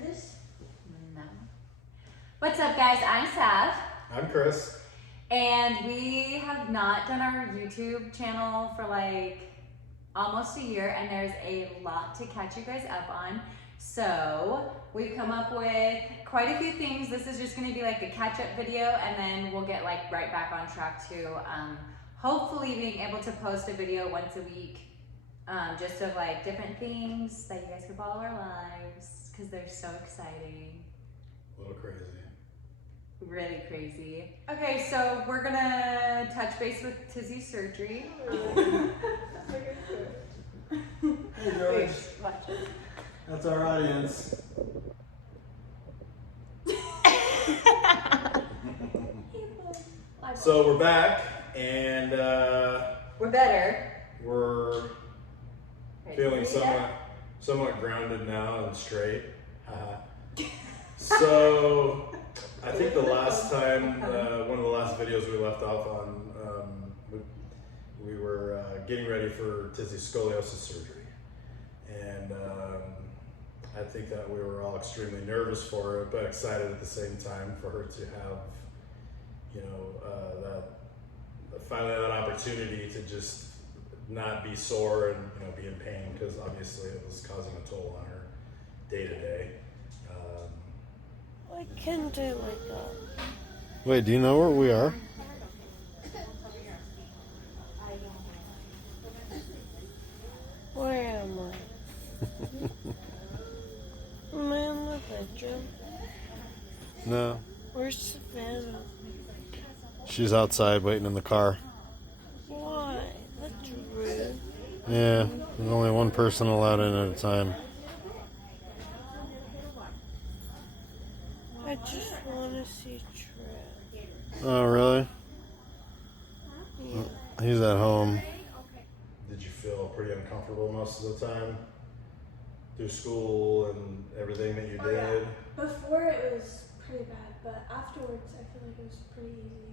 this? No. What's up, guys? I'm Sav. I'm Chris. And we have not done our YouTube channel for like almost a year, and there's a lot to catch you guys up on. So we've come up with quite a few things. This is just gonna be like a catch-up video, and then we'll get like right back on track to hopefully being able to post a video once a week, just of like different things that you guys can follow our lives, because they're so exciting. A little crazy. Really crazy. Okay, so we're gonna touch base with Tizzy's surgery. Hey George. Watch it. That's our audience. So we're back, and We're better. we're Okay, feeling yeah. somewhat grounded now and straight. So I think the last time, one of the last videos we left off on, we were getting ready for Tizzy's scoliosis surgery, and I think that we were all extremely nervous for it, but excited at the same time for her to have, you know, finally that opportunity to just not be sore and, you know, be in pain, because obviously it was causing a toll on her day to day. I can't do like that. Wait, do you know where we are? Where am I? Am I in the bedroom? No. Where's Savannah? She's outside waiting in the car. Why? That's rude. Yeah, there's only one person allowed in at a time. I just want to see Trent. Oh, really? Yeah. He's at home. Did you feel pretty uncomfortable most of the time through school and everything that you did? Oh, yeah. Before it was pretty bad, but afterwards I feel like it was pretty easy.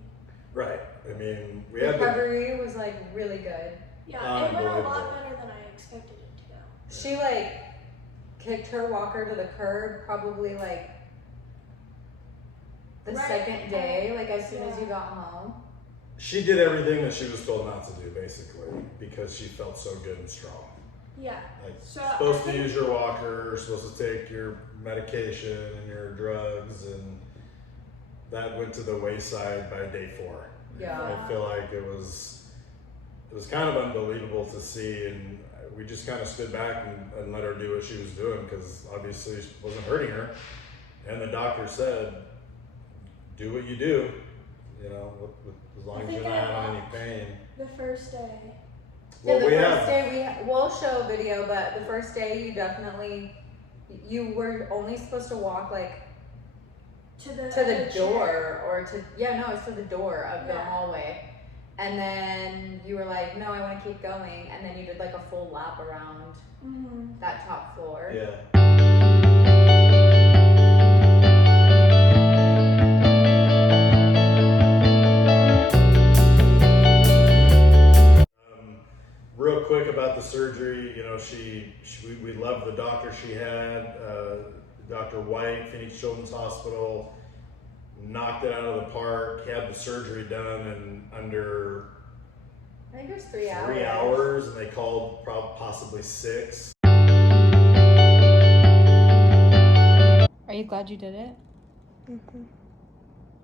Right. I mean, we had Recovery was like really good. Yeah, it went a Unbelievable. lot better than I expected it to go. She like kicked her walker to the curb probably like the Right. second day, like as soon as Yeah. you got home. she did everything that she was told not to do, basically, because she felt so good and strong. Yeah. Like, So supposed I to use think- your walker, supposed to take your medication and your drugs, and that went to the wayside by day 4. Yeah. I feel like it was kind of unbelievable to see, and we just kind of stood back and let her do what she was doing, because obviously it wasn't hurting her, and the doctor said, do what you do, you know, as long I as think you're not I having any pain. The first day. Well, yeah, the we first have, day we'll show a video, but the first day you were only supposed to walk like To the to the door chair. or to it's to the door of the Yeah. hallway, and then you were like, no, I want to keep going, and then you did like a full lap around Mm-hmm. that top floor. yeah. Real quick about the surgery, you know, we love the doctor she had, Dr. White, Phoenix Children's Hospital, knocked it out of the park, had the surgery done in under I think it was 3 hours. 3 hours, and they called possibly 6. Are you glad you did it? Mm-hmm.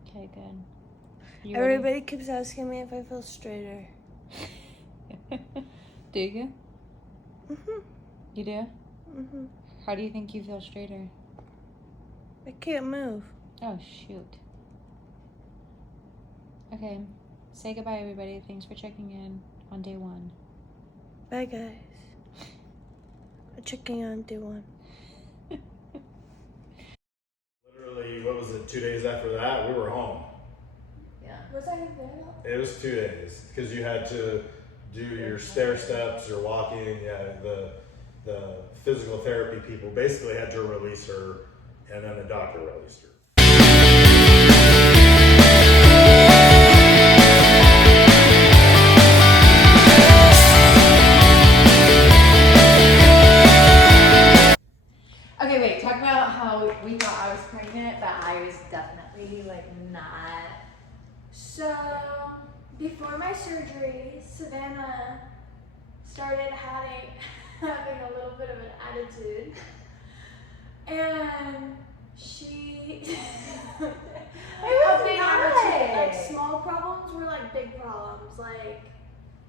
Okay, good. You Everybody keeps asking me if I feel straighter. ready? Do you? Mm-hmm. You do? Mm-hmm. How do you think you feel straighter? I can't move. Oh, shoot. Okay. Say goodbye, everybody. Thanks for checking in on day 1. Bye, guys. I'm checking on day 1. Literally, what was it, 2 days after that, we were home. Yeah. Was I there though? It was 2 days, because you had to do your stair steps, your walking, the physical therapy people basically had to release her, and then the doctor released her. about how we thought I was pregnant, but I was definitely like not. So, before my surgery, Savannah started having a little bit of an attitude. And she like small problems were like big problems. Like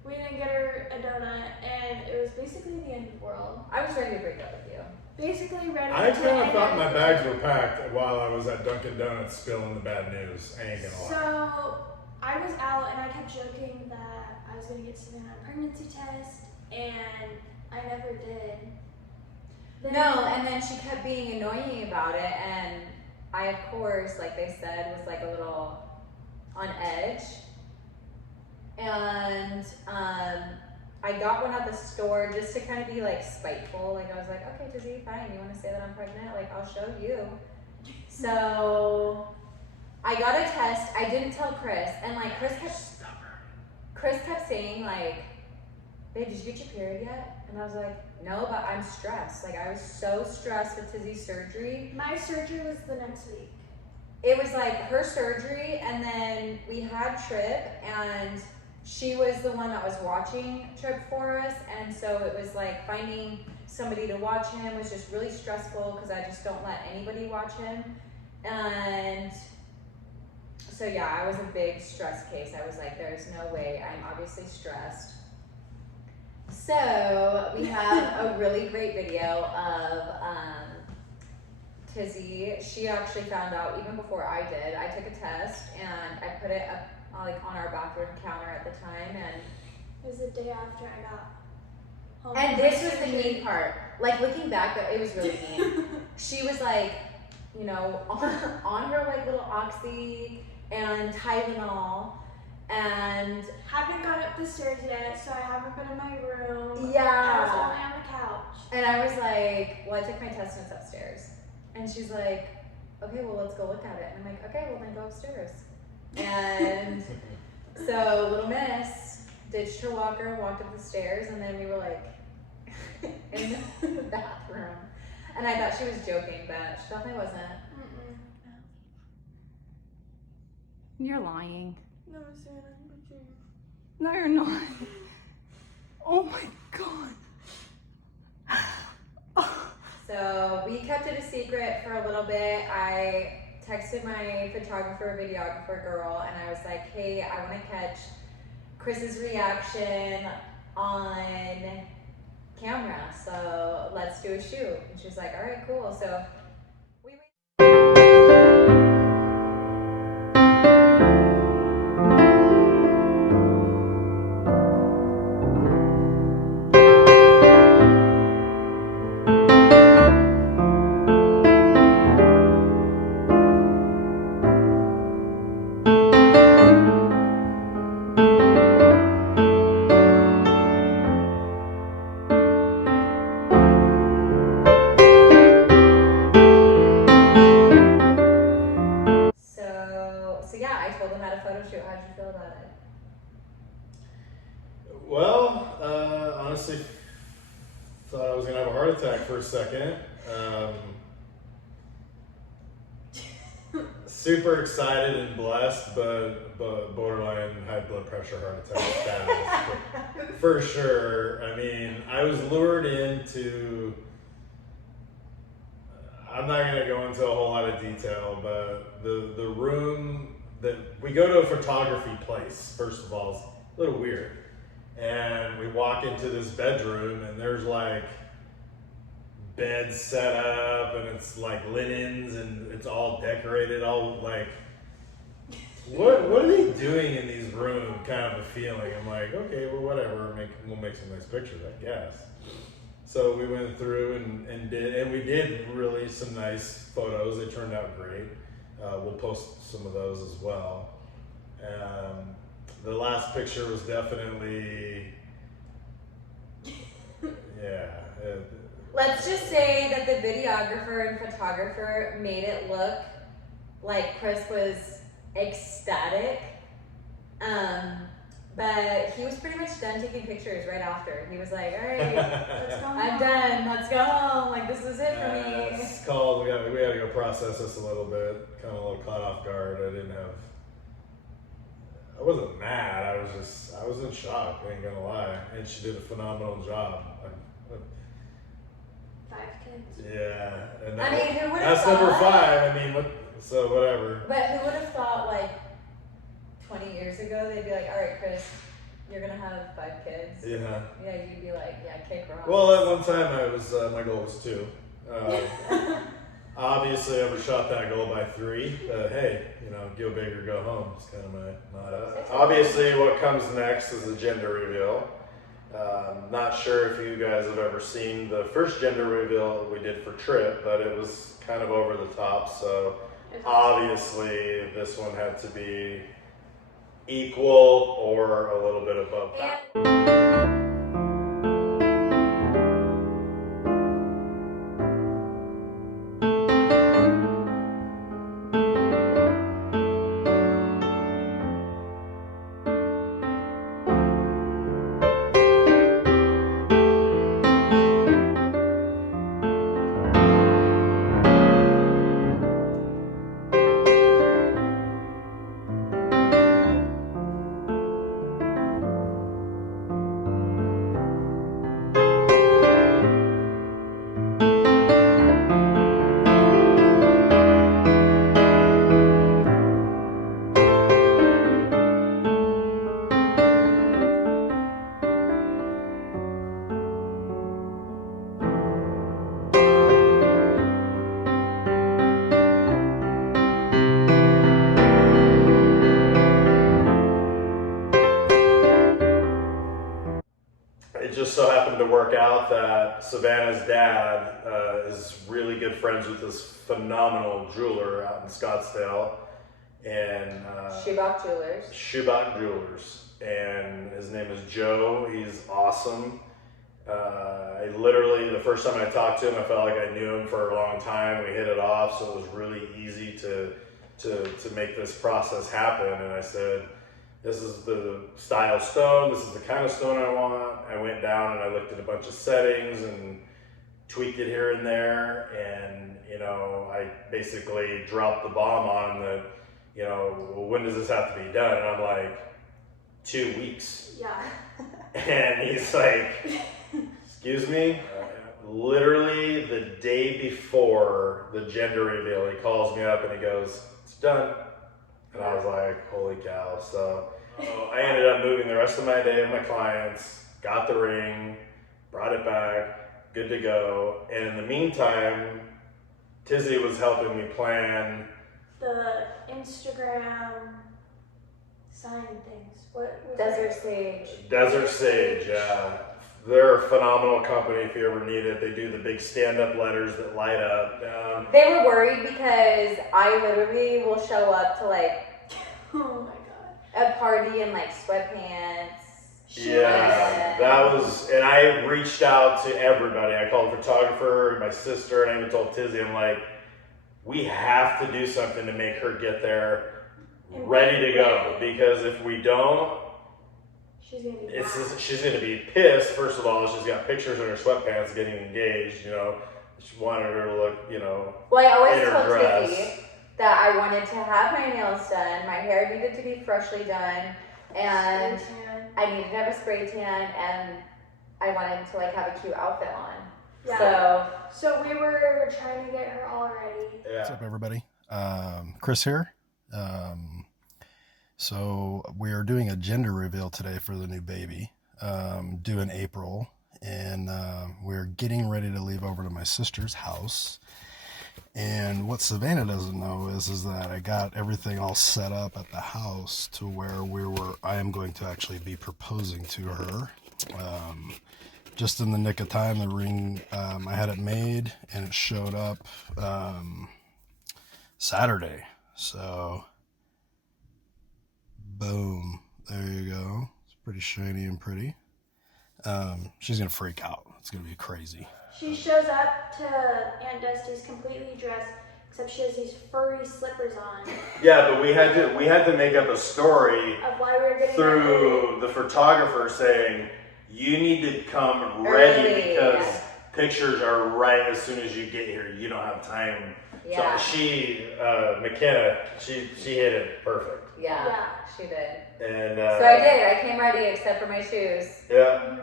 we didn't get her a donut and it was basically the end of the world. I was ready to break up with you. Basically ready I to kind of end thought my everything. bags were packed while I was at Dunkin' Donuts spilling the bad news. I ain't gonna lie. So I was out and I kept joking that I was gonna get Savannah a pregnancy test and I never did. No, and then she kept being annoying about it, and I, of course, like they said, was like a little on edge. And I got one at the store just to kind of be like spiteful. Like I was like, okay, Tizzy, fine. You want to say that I'm pregnant? Like I'll show you. So I got a test. I didn't tell Chris, and like Chris kept saying like, babe, did you get your period yet? And I was like, no, but I'm stressed. Like I was so stressed with Tizzy's surgery. My surgery was the next week. It was like her surgery, and then we had Trip, and she was the one that was watching Trip for us, and so it was like finding somebody to watch him was just really stressful because I just don't let anybody watch him. And so yeah, I was a big stress case. I was like, there's no way, I'm obviously stressed. So we have a really great video of Tizzy. She actually found out even before I did. I took a test and I put it up like on our bathroom counter at the time, and It was the day after I got home. and this was the mean part. Like looking back, it was really mean. She was like, you know, on her like little Oxy and Tylenol, and Haven't got up the stairs yet, so I haven't been in my room. yeah. I was only on the couch. And I was like, well, I took my test and it's upstairs. And she's like, okay, well, let's go look at it. And I'm like, okay, well, then go upstairs. And so little miss ditched her walker and walked up the stairs, and then we were like in the bathroom. And I thought she was joking, but she definitely wasn't. Mm-mm. You're lying. No, Savannah, but you. No, you're not. Oh my god. So we kept it a secret for a little bit. I texted my photographer, videographer girl, and I was like, hey, I want to catch Chris's reaction on camera, so let's do a shoot. And she's like, all right, cool. So we So yeah, I told them at a photo shoot. How'd you feel about it? Well, honestly, thought I was gonna have a heart attack for a second. Super excited and blessed, but borderline high blood pressure heart attack status for sure. I mean, I was lured into. I'm not gonna go into a whole lot of detail, but the room that we go to a photography place. First of all, is a little weird. And we walk into this bedroom and there's like beds set up and it's like linens and it's all decorated, all like, what are they doing in these rooms kind of a feeling. I'm like, okay, well, whatever, we'll make some nice pictures, I guess. So we went through and we did really some nice photos. They turned out great. We'll post some of those as well. The last picture was definitely, yeah. Let's just say that the videographer and photographer made it look like Chris was ecstatic. But he was pretty much done taking pictures right after. He was like, all right, Let's go I'm home. done. Let's go home. Like, this is it for me. It's called, we had to go process this a little bit, kind of a little caught off guard. I wasn't mad, I was in shock, I ain't gonna lie. And she did a phenomenal job. 5 kids. Yeah, and I mean, who would have that's number thought? 5, I mean, so whatever. But who would have thought, like, 20 years ago, they'd be like, all right, Chris, you're going to have 5 kids. Yeah. Yeah, you'd be like, yeah, kick rocks. Well, at one time my goal was 2. Obviously, I overshot that goal by 3. But hey, go big or go home. It's kind of my motto. Obviously, what comes next is the gender reveal. Not sure if you guys have ever seen the first gender reveal we did for Trip, but it was kind of over the top. So obviously, this one had to be equal or a little bit above that. It just so happened to work out that Savannah's dad is really good friends with this phenomenal jeweler out in Scottsdale, and Shubak Jewelers. Shubak Jewelers, and his name is Joe. He's awesome. I literally, the first time I talked to him, I felt like I knew him for a long time. We hit it off, so it was really easy to make this process happen. And I said, this is the style stone, this is the kind of stone I want. I went down and I looked at a bunch of settings and tweaked it here and there, and I basically dropped the bomb on him that, well, when does this have to be done? And I'm like, 2 weeks. Yeah. And he's like, excuse me? Literally the day before the gender reveal, he calls me up and he goes, it's done. And I was like, holy cow. So I ended up moving the rest of my day with my clients, got the ring, brought it back, good to go. And in the meantime, Tizzy was helping me plan The Instagram sign things. What was Desert it? Sage. Desert Sage, yeah. They're a phenomenal company if you ever need it. They do the big stand-up letters that light up. They were worried because I literally will show up to like Oh my god. a party in like sweatpants. Yeah, that was, and I reached out to everybody. I called a photographer, my sister, and I even told Tizzy, I'm like, we have to do something to make her get there ready to go. Because if we don't, She's gonna be mad. she's gonna be pissed. First of all, she's got pictures in her sweatpants getting engaged. She wanted her to look, Well, I always in her told dress. Tizzy that I wanted to have my nails done, my hair needed to be freshly done, and Spray tan. I needed to have a spray tan, and I wanted to like have a cute outfit on. Yeah. So we were trying to get her all ready. What's up, everybody? Chris here. So we are doing a gender reveal today for the new baby, due in April, and we're getting ready to leave over to my sister's house. And what Savannah doesn't know is that I got everything all set up at the house to where I am going to actually be proposing to her. Just in the nick of time, the ring, I had it made and it showed up Saturday. So, boom, there you go. It's pretty shiny and pretty. She's gonna freak out. It's gonna be crazy. She shows up to Aunt Dusty's completely dressed, except she has these furry slippers on. Yeah, but we had to make up a story Of why we were getting through the photographer saying you need to come ready Early, because yeah. pictures are right as soon as you get here. You don't have time. Yeah. So she, McKenna, she hit it perfect. Yeah, she did. And So I did. I came ready except for my shoes. Yeah.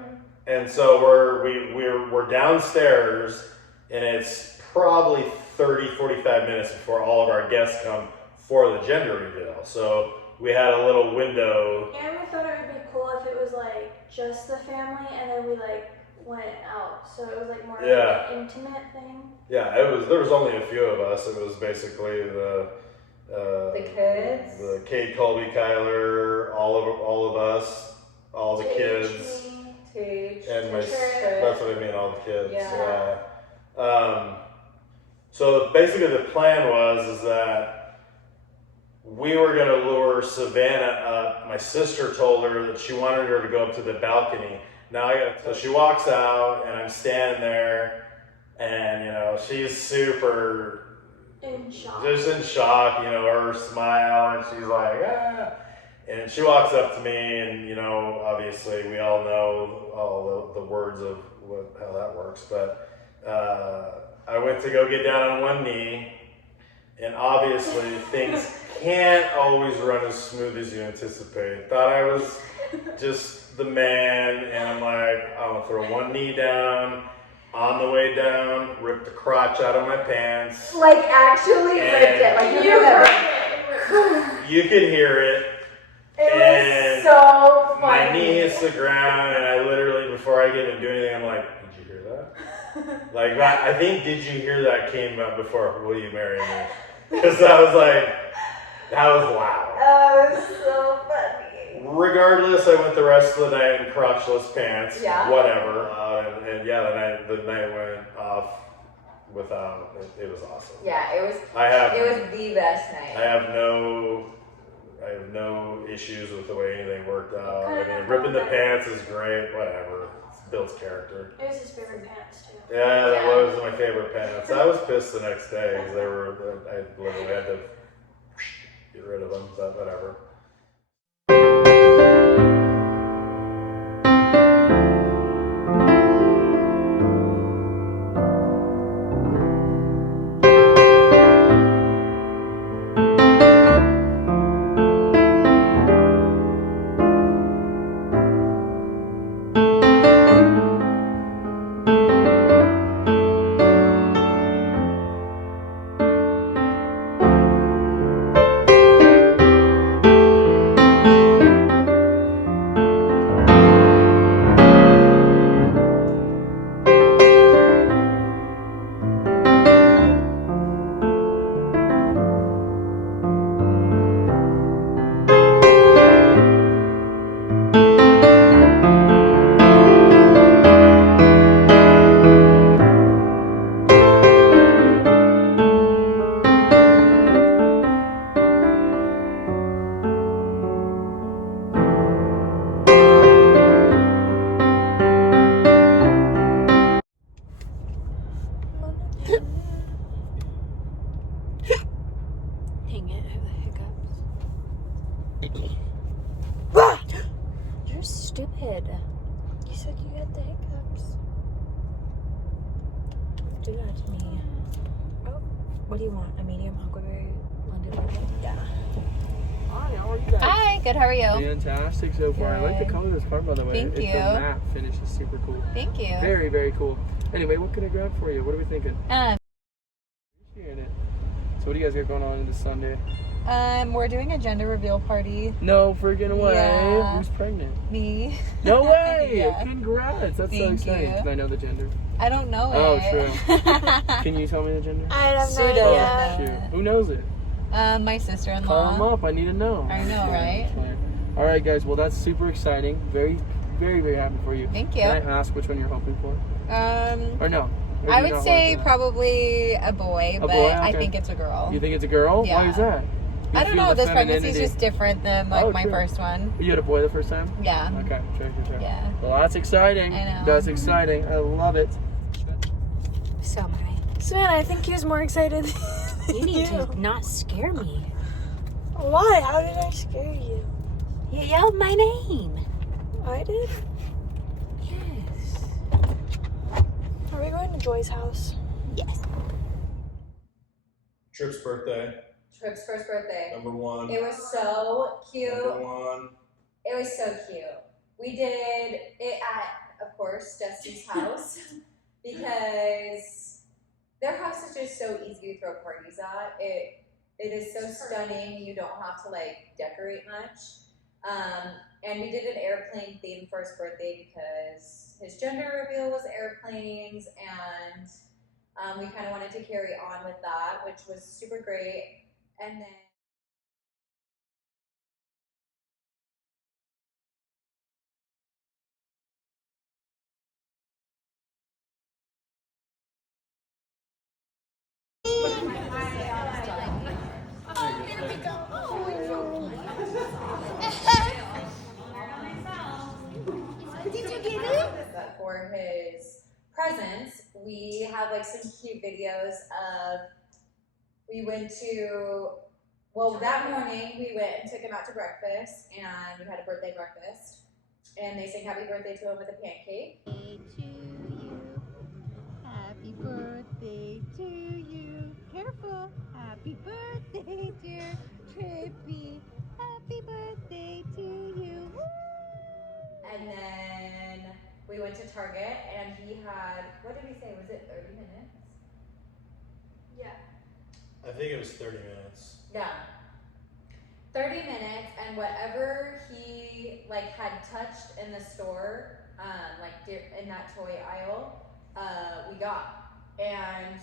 And so we're downstairs, and it's probably 30-45 minutes before all of our guests come for the gender reveal. So we had a little window. And we thought it would be cool if it was like just the family, and then we like went out, so it was like more Yeah. like an intimate thing. Yeah, there was only a few of us. It was basically the kids, the Cade, Colby, Kyler, all of us, all the kids, Teach. and my. Trip. That's what I mean, all the kids. Yeah. So basically, the plan is that we were going to lure Savannah up. My sister told her that she wanted her to go up to the balcony. So she walks out, and I'm standing there, and she's super In shock. just in shock, her smile, and she's like, ah. And she walks up to me, and obviously we all know all the words of how that works, but I went to go get down on one knee, and obviously things can't always run as smooth as you anticipate. Thought I was just the man, and I'm like, I'm gonna throw one knee down. On the way down, ripped the crotch out of my pants. Like actually ripped it. Like you You could hear it. It And was so funny. My knee hits the ground, and I literally, before I can even do anything, I'm like, did you hear that? Like, that, I think, did you hear that came out before, will you marry me? Because that was loud. Oh, it was so funny. Regardless, I went the rest of the night in crotchless pants, Yeah. whatever. And yeah, the night went off without, it was awesome. Yeah, it was the best night. I have no issues with the way anything worked out. I mean, ripping the pants is great, whatever. It's Bill's character. It was his favorite pants too. Yeah, that was my favorite pants. I was pissed the next day because I literally had to get rid of them, but whatever. Dang it, I have the hiccups. You're stupid. You said you had the hiccups. Do that to me. Oh, what do you want? A medium huckleberry blended with it? Yeah. Hi, how are you guys? Hi, good. How are you? Fantastic so far. I like the Good. color of this car, by the way. Thank you. The matte finish is super cool. Thank you. Very, very cool. Anyway, what can I grab for you? What are we thinking? Appreciate it. So what do you guys got going on this Sunday? We're doing a gender reveal party. No freaking way. Yeah. Who's pregnant? Me. No way. Yeah. Congrats. That's so Thank exciting. you. Can I know the gender? I don't know Oh, it. true. Can you tell me the gender? I have Sue no doesn't idea. know. Shoot. Who knows it? My sister-in-law. Call them up. I need to know. I know, right? All right, guys. Well, that's super exciting. Very, very, very happy for you. Thank you. Can I ask which one you're hoping for? Or no? Or do I you would not say want probably a boy, but boy? I Okay. think it's a girl. that? You think it's a girl? Yeah. Why is that? You I don't feel know. the This pregnancy's femininity. just different than like Oh, my true. first one. You had a boy the first time? Yeah. Okay, sure. Yeah. Well, that's exciting. I know. That's exciting. I love it. So am I. Savannah, I think he was more excited You need to not scare me. Why? How did I scare you? You yelled my name. I did? Yes. Are we going to Joy's house? Yes. Trip's birthday, Trip's first birthday. number one. It was so cute. Number one. It was so cute. We did it at, of course, Dusty's house because their house is just so easy to throw parties at. It is so stunning. You don't have to like decorate much. And we did an airplane theme for his birthday because his gender reveal was airplanes, and we kind of wanted to carry on with that, which was super great. And then but for his presents, we have like some cute videos of we went to, well, that morning we went and took him out to breakfast, and we had a birthday breakfast, and they sang happy birthday to him with a pancake. Happy birthday to you. Careful. Happy birthday, dear Trippy. Happy birthday to you. And then we went to Target, and he had, what did we say, was it 30 minutes? Yeah. I think it was 30 minutes. Yeah. 30 minutes, and whatever he like had touched in the store, like in that toy aisle, we got, and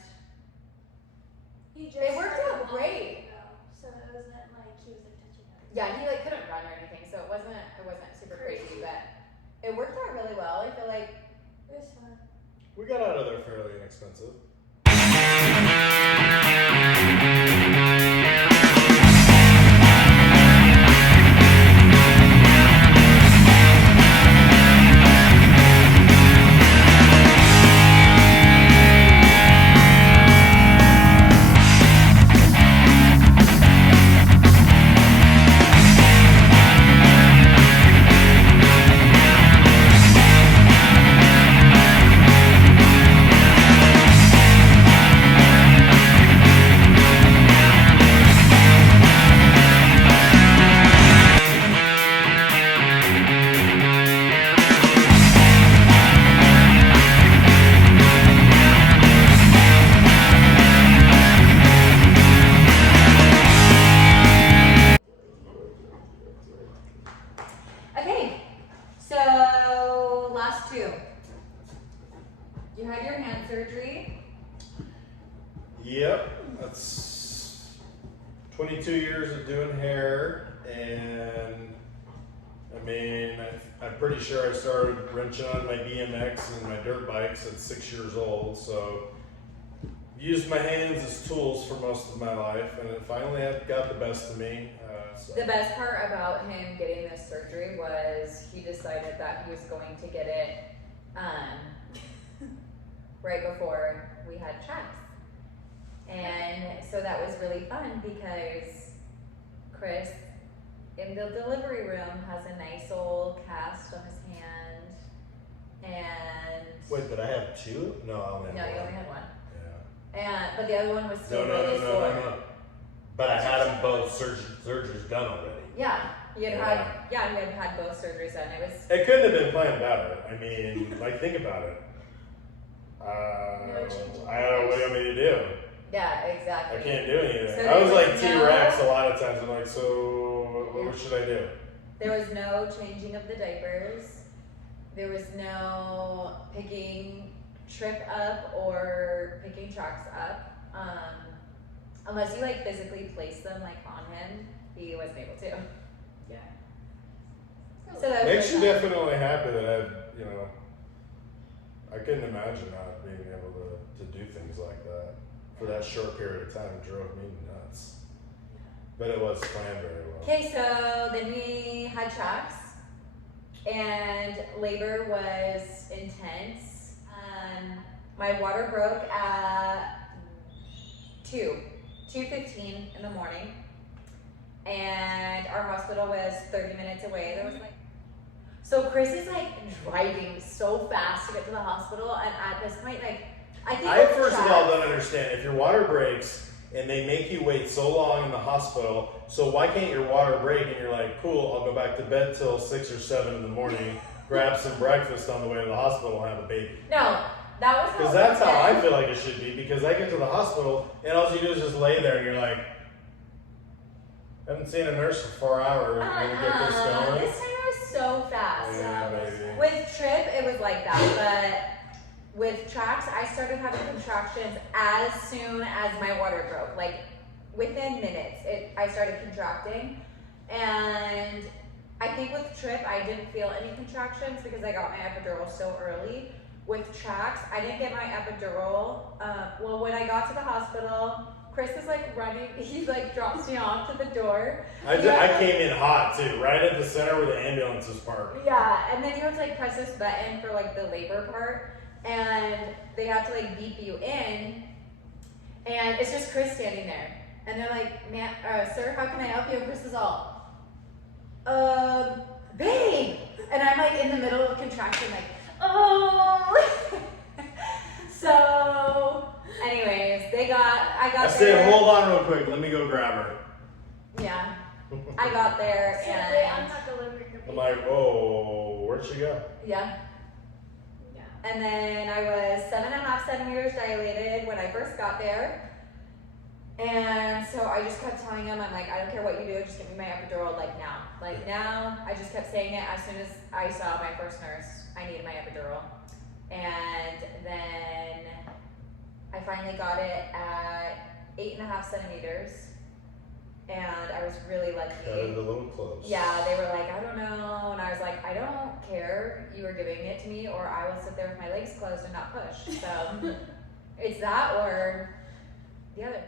He just it worked started out great. walking, though, so it wasn't like he was like touching it. Yeah, he like couldn't run or anything, so it wasn't super crazy, but it worked out really well. I feel like It was fun. We got out of there fairly inexpensive. okay. So last two. You had your hand surgery. Yep, that's 22 years of doing hair, and I mean, I'm pretty sure I started wrenching on my BMX and my dirt bikes at 6 years old, so used my hands as tools for most of my life, and it finally got the best of me. The best part about him getting this surgery was he decided that he was going to get it right before we had checks. And so that was really fun because Chris in the delivery room has a nice old cast on his hand. And Wait, but I have two? No, I only have no, one. you only had one. Yeah. But the other one was still No. really sore. But I had them both surgeries done already. Yeah, he had had both surgeries done. It was It couldn't have been planned better. I mean, like, think about it. I don't know what you want me to do. yeah, exactly. I can't do anything. So I was there like was T-Rex no- a lot of times. I'm like, so what should I do? There was no changing of the diapers. There was no picking Trip up or picking Tracks up. Unless you like physically place them like on him, he wasn't able to. Yeah. So that was Makes you really fun. definitely happy that I couldn't imagine not being able to do things like that for that short period of time. It drove me nuts. But it was planned very well. Okay, so then we had Tracks, and labor was intense. My water broke at 2. 2:15 in the morning, and our hospital was 30 minutes away. There was like, so Chris is like driving so fast to get to the hospital, and at this point, like, I first of all don't understand if your water breaks and they make you wait so long in the hospital. So why can't your water break and you're like, cool, I'll go back to bed till 6 or 7 in the morning, grab some breakfast on the way to the hospital and have a baby. No, that was Because that's how I feel like it should be. Because I get to the hospital and all you do is just lay there and you're like, I haven't seen a nurse for 4 hours. Can we get this going? This time it was so fast. Yeah, baby. With Trip, it was like that, but with Trax, I started having contractions as soon as my water broke. Like within minutes, I started contracting, and I think with Trip, I didn't feel any contractions because I got my epidural so early. With Trax, I didn't get my epidural. Well, when I got to the hospital, Chris is like running. He like drops me off to the door. I came in hot too, right at the center where the ambulance is parked. Yeah, and then you have to like press this button for like the labor part, and they have to like beep you in, and it's just Chris standing there, and they're like, "Man, sir, how can I help you?" And Chris is all, babe, and I'm like in the middle of contraction, like, oh. So, anyways, I got I there. said, hold on real quick, let me go grab her. Yeah, I got there, So and I'm not delivering the baby. I'm like, oh, where'd she go? yeah. Yeah. And then I was 7.5 centimeters dilated when I first got there. And so I just kept telling him, I'm like, I don't care what you do, just give me my epidural, like now. Like now, I just kept saying it as soon as I saw my first nurse, I needed my epidural. And then I finally got it at 8.5 centimeters. And I was really lucky. Cut it a little close. Yeah, they were like, I don't know. And I was like, I don't care. You are giving it to me, or I will sit there with my legs closed and not push. So it's that or the other.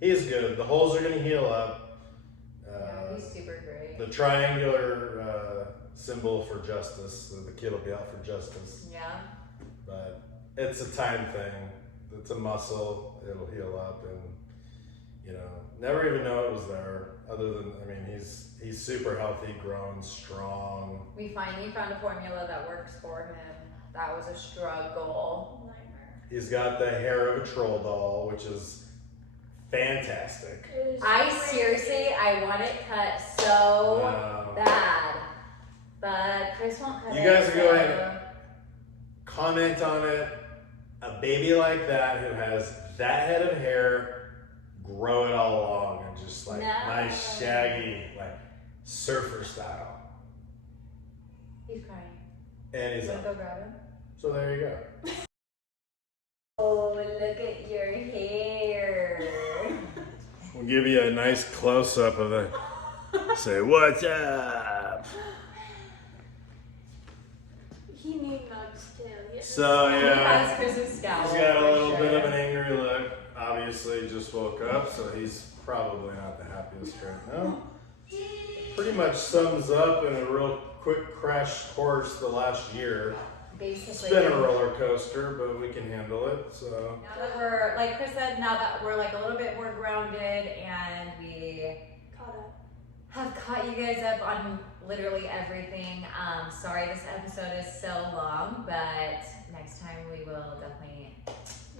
He's good. The holes are going to heal up. Yeah, he's super great. The triangular symbol for justice. The kid will be out for justice. Yeah. But it's a time thing. It's a muscle. It'll heal up, and never even know it was there. Other than, he's super healthy, grown, strong. We finally found a formula that works for him. That was a struggle. Nightmare. He's got the hair of a troll doll, which is fantastic. It is I crazy. seriously, I want it cut so Wow. bad, but Chris won't cut You it. guys are so- going comment on it. A baby like that who has that head of hair, grow it all along and just like No. nice shaggy, like surfer style. He's crying. And he's You wanna up. go grab him? So there you go. Oh, look at your hair. We'll give you a nice close up of it. Say, what's up? He need nugs too. He has So He yeah, has Chris's scowl. he's got a for little sure. bit of an angry look. Obviously just woke up, so he's probably not the happiest right now. Pretty much sums up in a real quick crash course the last year. It's Basically. been a roller coaster, but we can handle it. So Now that we're, like Chris said, now that we're like a little bit more grounded and we caught up. caught you guys up on literally everything. Sorry this episode is so long, but next time we will definitely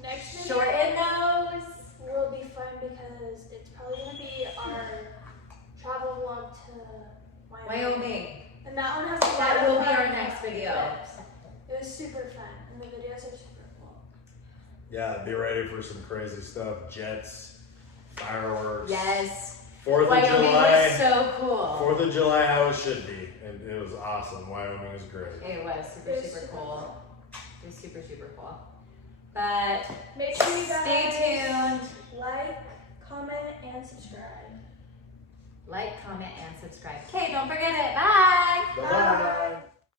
Next video shorten those. will be fun because it's probably gonna be our travel vlog to Wyoming. And that one has a lot That of will be fun our next video. clips. It was super fun, and the videos are super cool. Yeah, be ready for some crazy stuff. Jets, fireworks. Yes. 4th of Wyoming July. was so cool. 4th of July, how it should be. And it was awesome. Wyoming was great. It was super, It was super super cool. It was super, super cool. But Make sure you guys stay tuned. like, comment, and subscribe. Like, comment, and subscribe. Okay, don't forget it. Bye. Bye-bye.